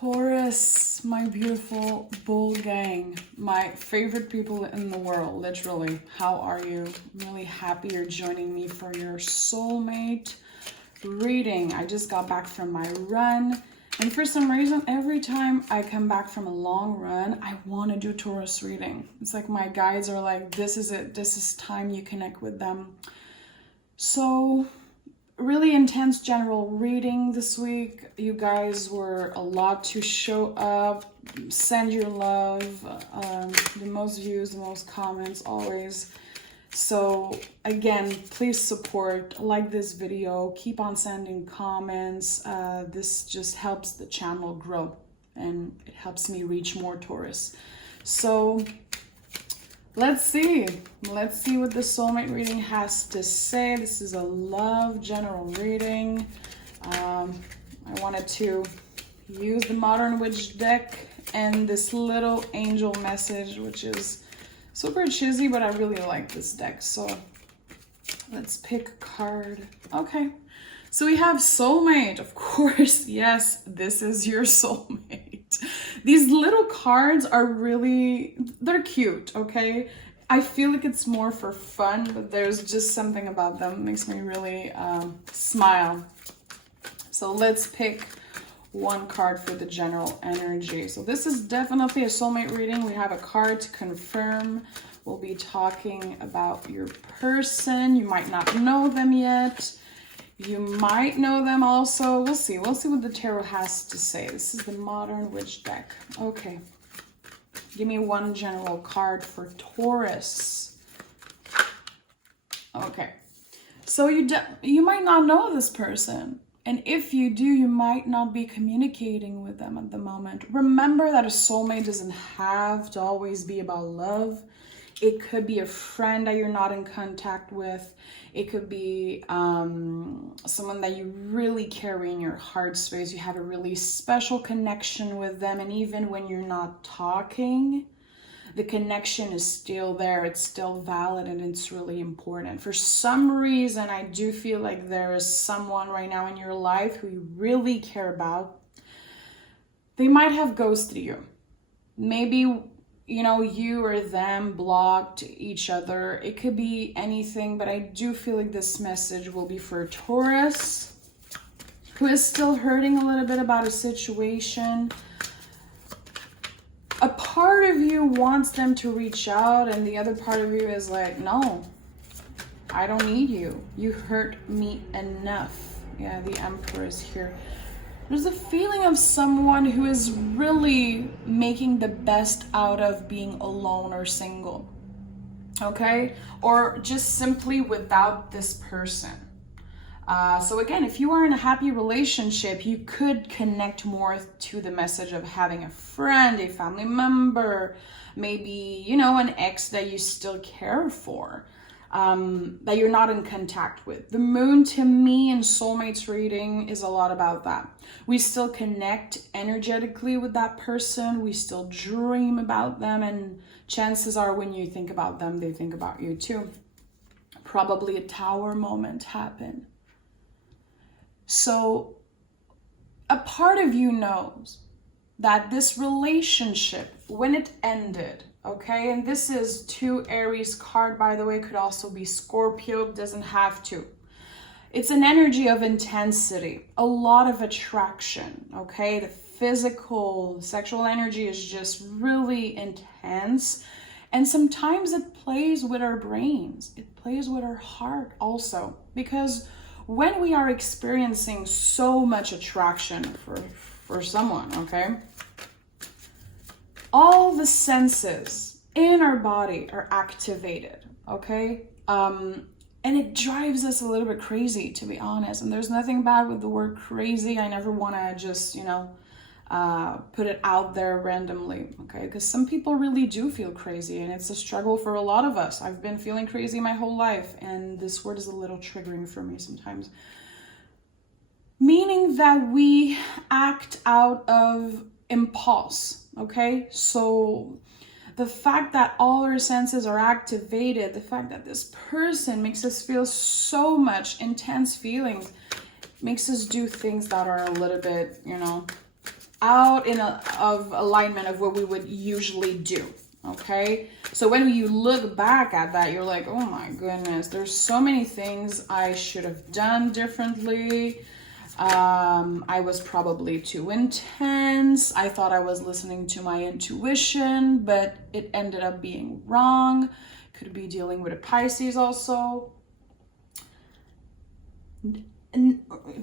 Taurus, my beautiful bull gang, my favorite people in the world, literally. How are you? I'm really happy you're joining me for your soulmate reading. I just got back from my run, and for some reason, every time I come back from a long run, I want to do Taurus reading. It's like my guides are like, this is it. This is time you connect with them. So really intense general reading this week. You guys were a lot to show up, send your love, the most views, the most comments always. So again, please support, like this video, keep on sending comments. This just helps the channel grow and it helps me reach more Taurus. So let's see what the soulmate reading has to say. This is a love general reading. I wanted to use the Modern Witch deck and this little angel message, which is super cheesy, but I really like this deck. So let's pick a card. Okay, so we have soulmate, of course. Yes, this is your soulmate. These little cards are really, they're cute, okay? I feel like it's more for fun, but there's just something about them that makes me really smile. So let's pick one card for the general energy. So this is definitely a soulmate reading. We have a card to confirm. We'll be talking about your person. You might not know them yet. You might know them also. We'll see. We'll see what the tarot has to say. This is the Modern Witch deck. Okay. Give me one general card for Taurus. Okay. So you might not know this person. And if you do, you might not be communicating with them at the moment. Remember that a soulmate doesn't have to always be about love. It could be a friend that you're not in contact with. It could be someone that you really carry in your heart space. You have a really special connection with them. And even when you're not talking, the connection is still there. It's still valid and it's really important. For some reason, I do feel like there is someone right now in your life who you really care about. They might have ghosted you. Maybe you or them blocked each other. It could be anything, but I do feel like this message will be for Taurus, who is still hurting a little bit about a situation. A part of you wants them to reach out, and the other part of you is like, no, I don't need you. You hurt me enough. Yeah, the Emperor is here. There's a feeling of someone who is really making the best out of being alone or single, okay? Or just simply without this person. So again, if you are in a happy relationship, you could connect more to the message of having a friend, a family member, maybe, an ex that you still care for. That you're not in contact with. The moon, to me, in soulmates reading is a lot about that. We still connect energetically with that person. We still dream about them. And chances are when you think about them, they think about you too. Probably a tower moment happened. So a part of you knows that this relationship, when it ended, okay, and this is 2 Aries card, by the way, could also be Scorpio, doesn't have to. It's an energy of intensity, a lot of attraction, okay? The physical, sexual energy is just really intense. And sometimes it plays with our brains. It plays with our heart also. Because when we are experiencing so much attraction for someone, okay? All the senses in our body are activated, okay? And it drives us a little bit crazy, to be honest. And there's nothing bad with the word crazy. I never want to just, put it out there randomly, okay? Because some people really do feel crazy, and it's a struggle for a lot of us. I've been feeling crazy my whole life, and this word is a little triggering for me sometimes. Meaning that we act out of impulse, okay? So the fact that all our senses are activated, the fact that this person makes us feel so much intense feelings, makes us do things that are a little bit, out of alignment of what we would usually do. Okay, so when you look back at that, you're like, oh my goodness, there's so many things I should have done differently. I was probably too intense. I thought I was listening to my intuition, but it ended up being wrong. Could be dealing with a Pisces also.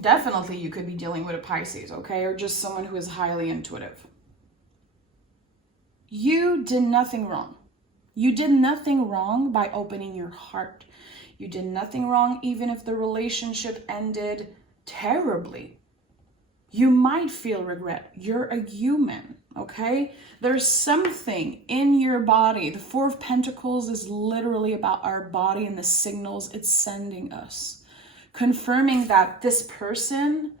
Definitely you could be dealing with a Pisces, okay? Or just someone who is highly intuitive. You did nothing wrong. You did nothing wrong by opening your heart. You did nothing wrong even if the relationship ended terribly. You might feel regret. You're a human, okay? There's something in your body. The Four of Pentacles is literally about our body and the signals it's sending us. Confirming that this person,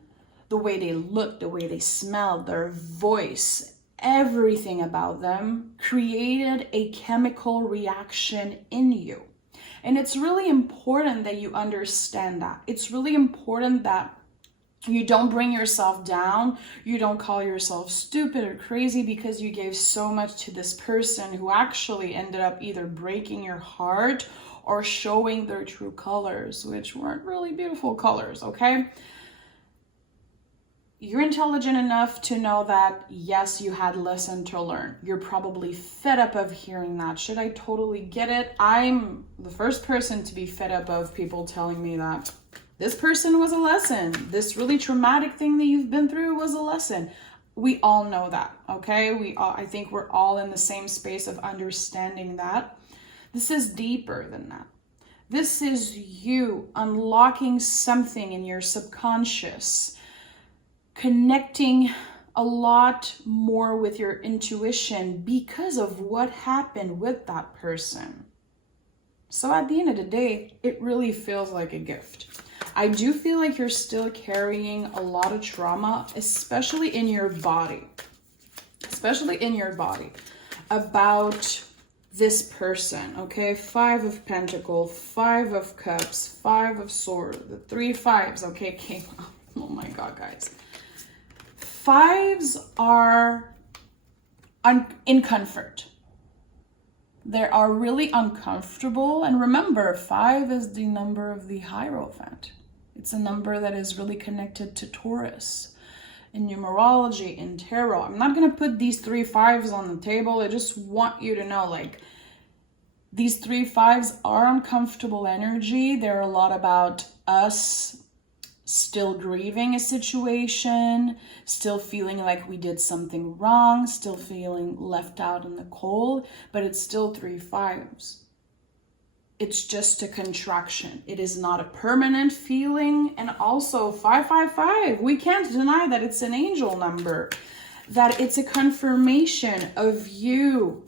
the way they look, the way they smell, their voice, everything about them created a chemical reaction in you. And it's really important that you understand that. It's really important that you don't bring yourself down. You don't call yourself stupid or crazy because you gave so much to this person who actually ended up either breaking your heart or showing their true colors, which weren't really beautiful colors, okay? You're intelligent enough to know that, yes, you had lesson to learn. You're probably fed up of hearing that. Should I totally get it? I'm the first person to be fed up of people telling me that this person was a lesson. This really traumatic thing that you've been through was a lesson. We all know that, okay? I think we're all in the same space of understanding that. This is deeper than that. This is you unlocking something in your subconscious, connecting a lot more with your intuition because of what happened with that person. So at the end of the day, it really feels like a gift. I do feel like you're still carrying a lot of trauma, especially in your body, about this person, okay? 5 of Pentacles, 5 of Cups, 5 of Swords, the 3 5s, okay, came up. Oh my God, guys. 5s are in comfort. They are really uncomfortable. And remember, 5 is the number of the Hierophant. It's a number that is really connected to Taurus. In numerology, in tarot. I'm not going to put these 3 5s on the table. I just want you to know, like, these 3 5s are uncomfortable energy. They're a lot about us still grieving a situation, still feeling like we did something wrong, still feeling left out in the cold, but it's still 3 5s. It's just a contraction. It is not a permanent feeling. And also 555, we can't deny that it's an angel number, that it's a confirmation of you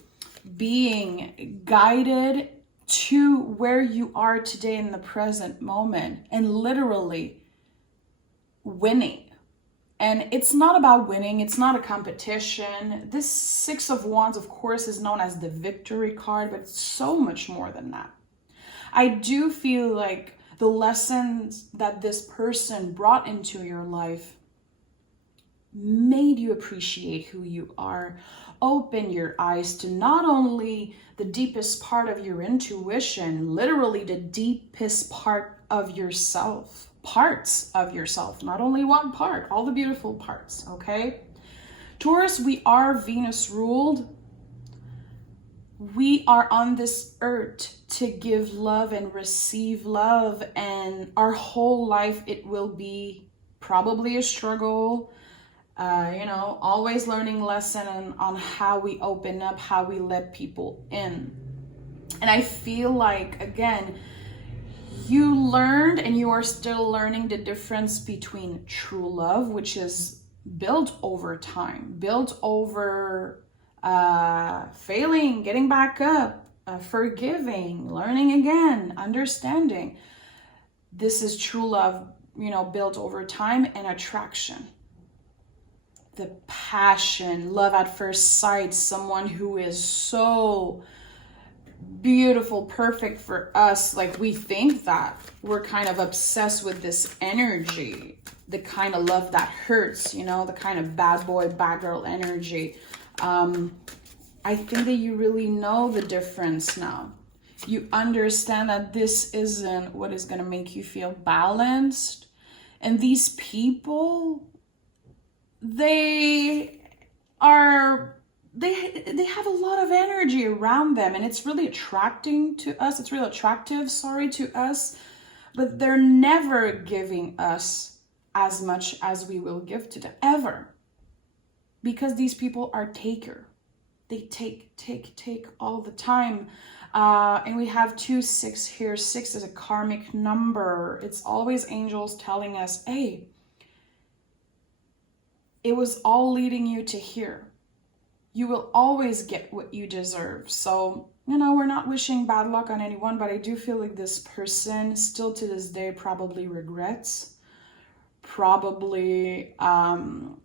being guided to where you are today in the present moment and literally winning. And it's not about winning. It's not a competition. This 6 of Wands, of course, is known as the victory card, but it's so much more than that. I do feel like the lessons that this person brought into your life made you appreciate who you are. Open your eyes to not only the deepest part of your intuition, literally the deepest part of yourself, parts of yourself, not only one part, all the beautiful parts, okay? Taurus, we are Venus ruled. We are on this earth to give love and receive love, and our whole life it will be probably a struggle, always learning lesson on how we open up, how we let people in. And I feel like, again, you learned and you are still learning the difference between true love, which is built over time, built over failing, getting back up, forgiving, learning again, understanding. This is true love, built over time, and attraction. The passion, love at first sight, someone who is so beautiful, perfect for us. Like, we think that we're kind of obsessed with this energy. the kind of love that hurts, you know, the kind of bad boy, bad girl energy. I think that you really know the difference now. You understand that this isn't what is going to make you feel balanced. And these people, they have a lot of energy around them, and it's really attracting to us. It's really attractive, to us, but they're never giving us as much as we will give to them, ever. Because these people are taker. They take all the time. And we have 2, 6 here. 6 is a karmic number. It's always angels telling us, hey, it was all leading you to here. You will always get what you deserve. So, you know, we're not wishing bad luck on anyone, but I do feel like this person still to this day probably regrets, probably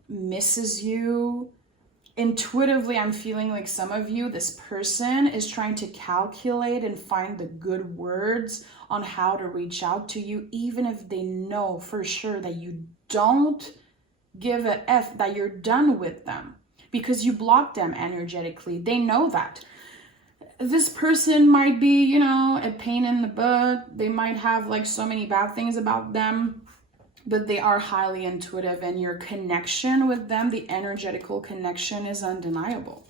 misses you. Intuitively, I'm feeling like some of you, this person is trying to calculate and find the good words on how to reach out to you, even if they know for sure that you don't give a F, that you're done with them because you block them energetically. They know that. This person might be, you know, a pain in the butt. They might have like so many bad things about them, but they are highly intuitive, and your connection with them, the energetical connection, is undeniable.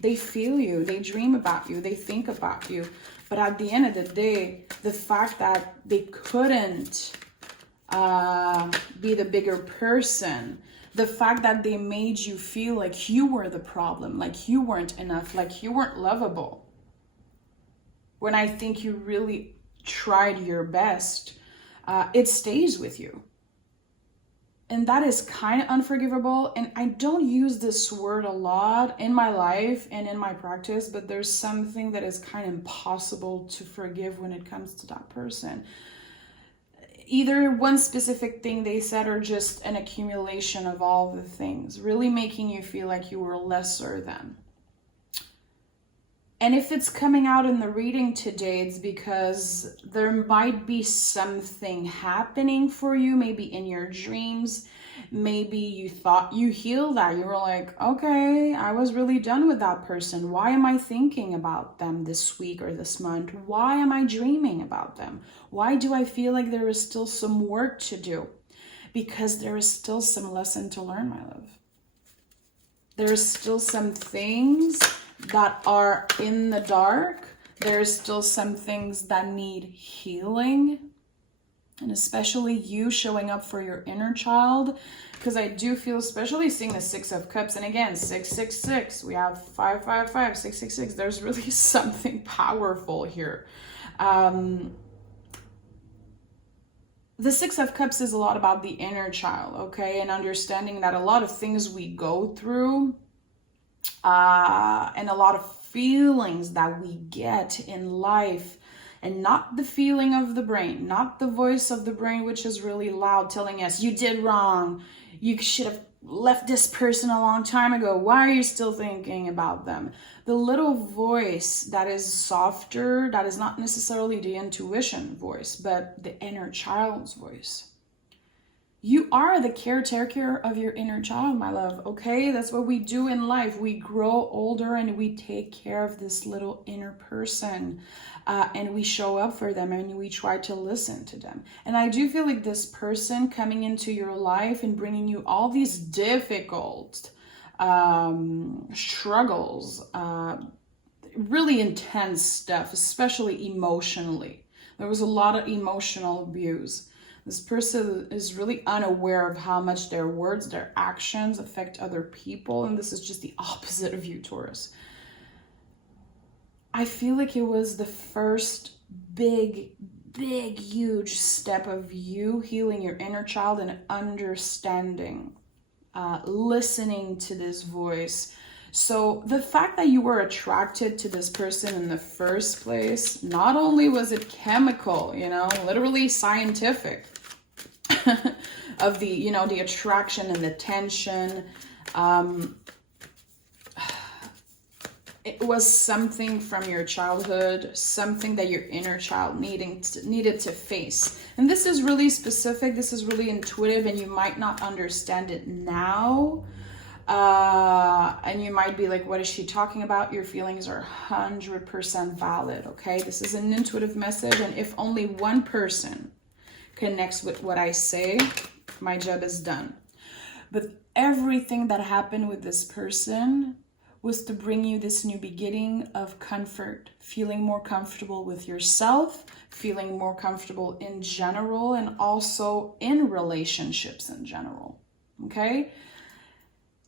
They feel you, they dream about you, they think about you. But at the end of the day, the fact that they couldn't be the bigger person, the fact that they made you feel like you were the problem, like you weren't enough, like you weren't lovable, when I think you really tried your best, it stays with you. And that is kind of unforgivable. And I don't use this word a lot in my life and in my practice, but there's something that is kind of impossible to forgive when it comes to that person. Either one specific thing they said or just an accumulation of all the things, really making you feel like you were lesser than. And if it's coming out in the reading today, it's because there might be something happening for you, maybe in your dreams. Maybe you thought you healed that. You were like, okay, I was really done with that person. Why am I thinking about them this week or this month? Why am I dreaming about them? Why do I feel like there is still some work to do? Because there is still some lesson to learn, my love. There is still some things that are in the dark. There's still some things that need healing, and especially you showing up for your inner child, because I do feel, especially seeing the 6 of Cups, and again, 666, we have 555, 666, there's really something powerful here. The 6 of Cups is a lot about the inner child, okay, and understanding that a lot of things we go through, and a lot of feelings that we get in life, and not the feeling of the brain, not the voice of the brain, which is really loud, telling us you did wrong, you should have left this person a long time ago, why are you still thinking about them? The little voice that is softer, that is not necessarily the intuition voice, but the inner child's voice. You are the caretaker of your inner child, my love, okay? That's what we do in life. We grow older and we take care of this little inner person, and we show up for them and we try to listen to them. And I do feel like this person coming into your life and bringing you all these difficult struggles, really intense stuff, especially emotionally. There was a lot of emotional abuse. This person is really unaware of how much their words, their actions affect other people. And this is just the opposite of you, Taurus. I feel like it was the first big, huge step of you healing your inner child and understanding, listening to this voice. So the fact that you were attracted to this person in the first place, not only was it chemical, you know, literally scientific, of the, you know, the attraction and the tension. it was something from your childhood, something that your inner child needed to face. And this is really specific, this is really intuitive, and you might not understand it now. And you might be like, what is she talking about? Your feelings are 100% valid, okay? This is an intuitive message, and if only one person connects with what I say, my job is done. But everything that happened with this person was to bring you this new beginning of comfort, feeling more comfortable with yourself, feeling more comfortable in general, and also in relationships in general, okay?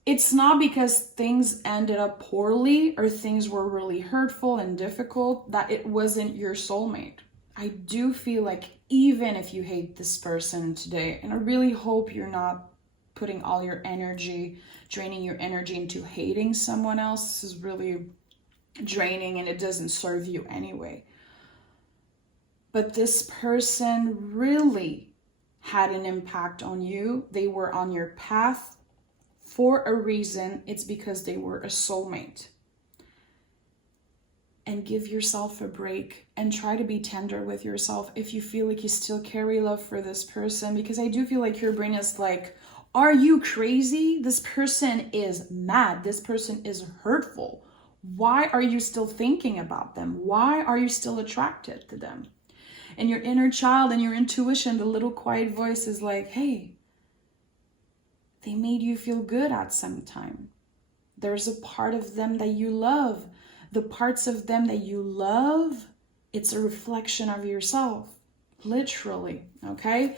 It's not because things ended up poorly or things were really hurtful and difficult that it wasn't your soulmate. I do feel like even if you hate this person today, and I really hope you're not putting all your energy, draining your energy into hating someone else, is really draining and it doesn't serve you anyway. But this person really had an impact on you. They were on your path for a reason. It's because they were a soulmate. And give yourself a break and try to be tender with yourself if you feel like you still carry love for this person, because I do feel like your brain is like, are you crazy? This person is mad. This person is hurtful. Why are you still thinking about them? Why are you still attracted to them? And your inner child and your intuition, the little quiet voice is like, hey, they made you feel good at some time. There's a part of them that you love. The parts of them that you love, it's a reflection of yourself, literally, okay?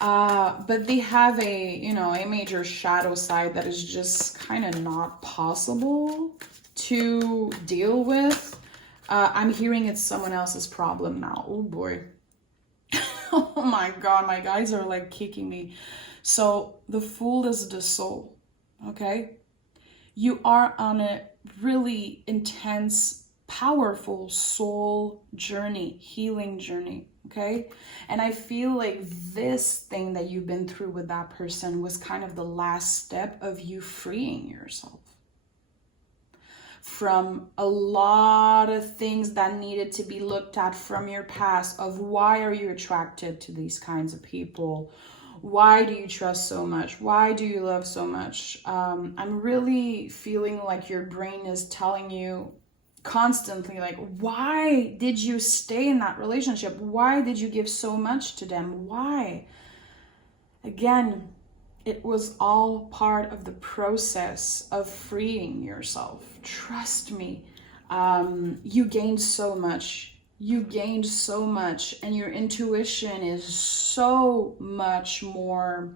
But they have a major shadow side that is just kind of not possible to deal with. I'm hearing it's someone else's problem now. Oh boy. Oh my God, my guys are like kicking me. So the Fool is the soul, okay? You are on a really intense, powerful soul journey, healing journey, okay? And I feel like this thing that you've been through with that person was kind of the last step of you freeing yourself from a lot of things that needed to be looked at from your past, of why are you attracted to these kinds of people? Why do you trust so much? Why do you love so much? I'm really feeling like your brain is telling you constantly, like, why did you stay in that relationship? Why did you give so much to them? Why? Again, it was all part of the process of freeing yourself. Trust me, you gained so much. You gained so much, and your intuition is so much more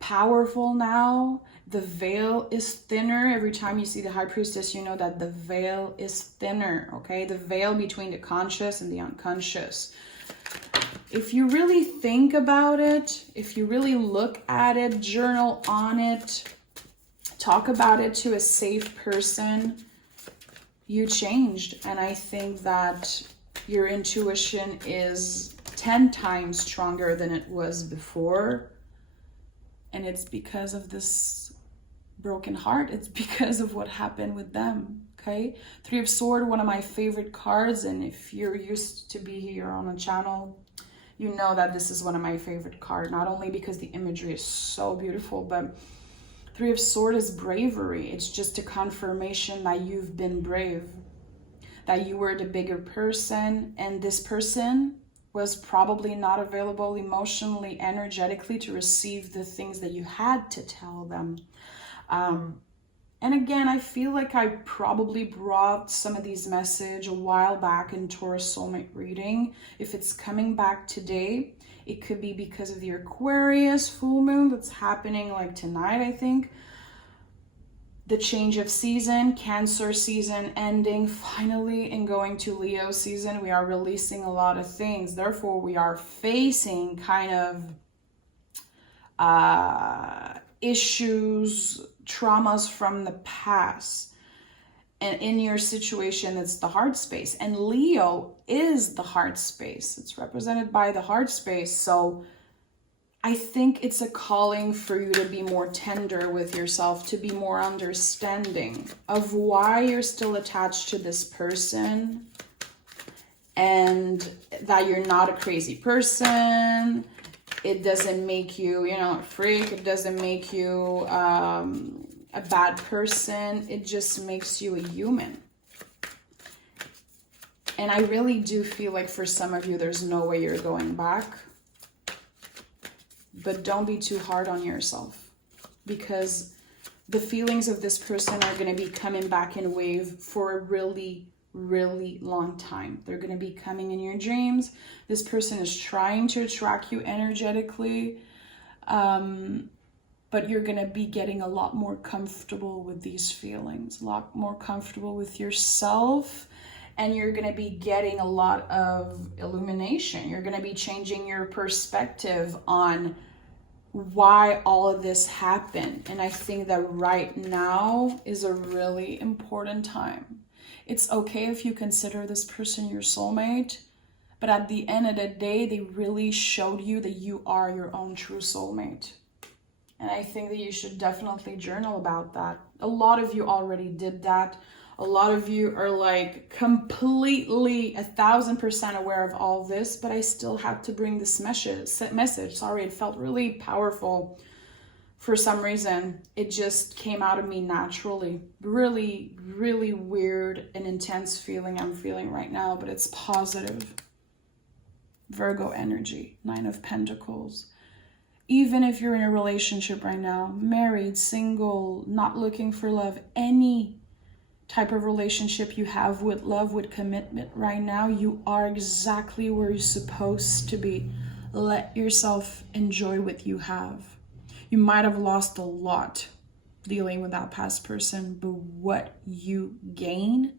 powerful now. The veil is thinner. Every time you see the High Priestess, you know that the veil is thinner, okay? The veil between the conscious and the unconscious. If you really think about it, if you really look at it, journal on it, talk about it to a safe person, you changed. And I think that your intuition is 10 times stronger than it was before. And it's because of this broken heart. It's because of what happened with them, okay? Three of Swords, one of my favorite cards. And if you're used to be here on the channel, you know that this is one of my favorite cards. Not only because the imagery is so beautiful, but Three of Swords is bravery. It's just a confirmation that you've been brave, that you were the bigger person, and this person was probably not available emotionally, energetically to receive the things that you had to tell them. And again, I feel like I probably brought some of these messages a while back in Taurus soulmate reading. If it's coming back today, it could be because of your Aquarius full moon that's happening like tonight, I think. The change of season, Cancer season ending finally and going to Leo season. We are releasing a lot of things. Therefore, we are facing kind of issues, traumas from the past. And in your situation, it's the heart space. And Leo is the heart space. It's represented by the heart space. So I think it's a calling for you to be more tender with yourself, to be more understanding of why you're still attached to this person, and that you're not a crazy person. It doesn't make you, you know, a freak. It doesn't make you a bad person. It just makes you a human. And I really do feel like for some of you, there's no way you're going back. But don't be too hard on yourself, because the feelings of this person are going to be coming back in wave for a really, really long time. They're going to be coming in your dreams. This person is trying to attract you energetically, but you're going to be getting a lot more comfortable with these feelings, a lot more comfortable with yourself, and you're going to be getting a lot of illumination. You're going to be changing your perspective on why all of this happened. And I think that right now is a really important time. It's okay if you consider this person your soulmate, but at the end of the day, they really showed you that you are your own true soulmate. And I think that you should definitely journal about that. A lot of you already did that. A lot of you are like completely 1000% aware of all this, but I still have to bring this message. Sorry, it felt really powerful for some reason. It just came out of me naturally. Really, really weird and intense feeling I'm feeling right now, but it's positive. Virgo energy, 9 of Pentacles. Even if you're in a relationship right now, married, single, not looking for love, any type of relationship you have with love, with commitment right now, you are exactly where you're supposed to be. Let yourself enjoy what you have. You might have lost a lot dealing with that past person, but what you gain,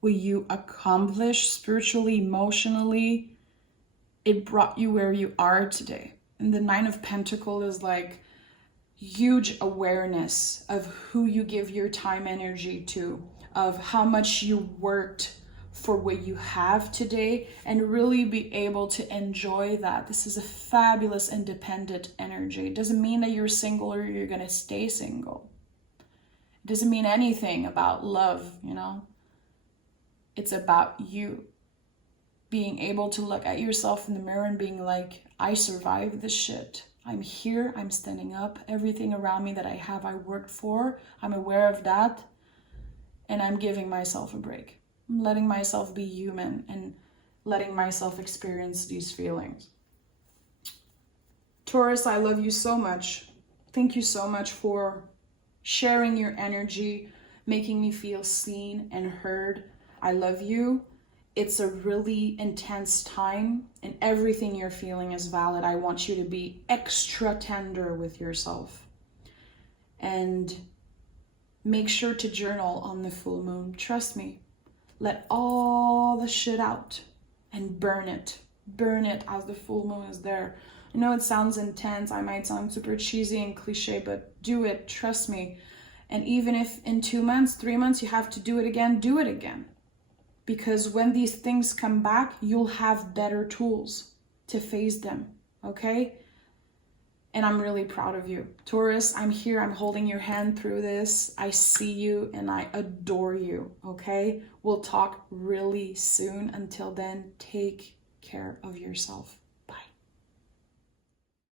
what you accomplish spiritually, emotionally, it brought you where you are today. And the 9 of Pentacles is like huge awareness of who you give your time energy to, of how much you worked for what you have today, and really be able to enjoy that. This is a fabulous independent energy. It doesn't mean that you're single or you're going to stay single. It doesn't mean anything about love, you know. It's about you being able to look at yourself in the mirror and being like, I survived this shit. I'm here, I'm standing up. Everything around me that I have, I worked for. I'm aware of that. And I'm giving myself a break. I'm letting myself be human and letting myself experience these feelings. Taurus, I love you so much. Thank you so much for sharing your energy, making me feel seen and heard. I love you. It's a really intense time, and everything you're feeling is valid. I want you to be extra tender with yourself. And make sure to journal on the full moon. Trust me. Let all the shit out and burn it. Burn it as the full moon is there. I know it sounds intense. I might sound super cheesy and cliche, but do it. Trust me. And even if in 2 months, 3 months, you have to do it again, do it again. Because when these things come back, you'll have better tools to face them, okay? And I'm really proud of you. Taurus, I'm here. I'm holding your hand through this. I see you and I adore you, okay? We'll talk really soon. Until then, take care of yourself.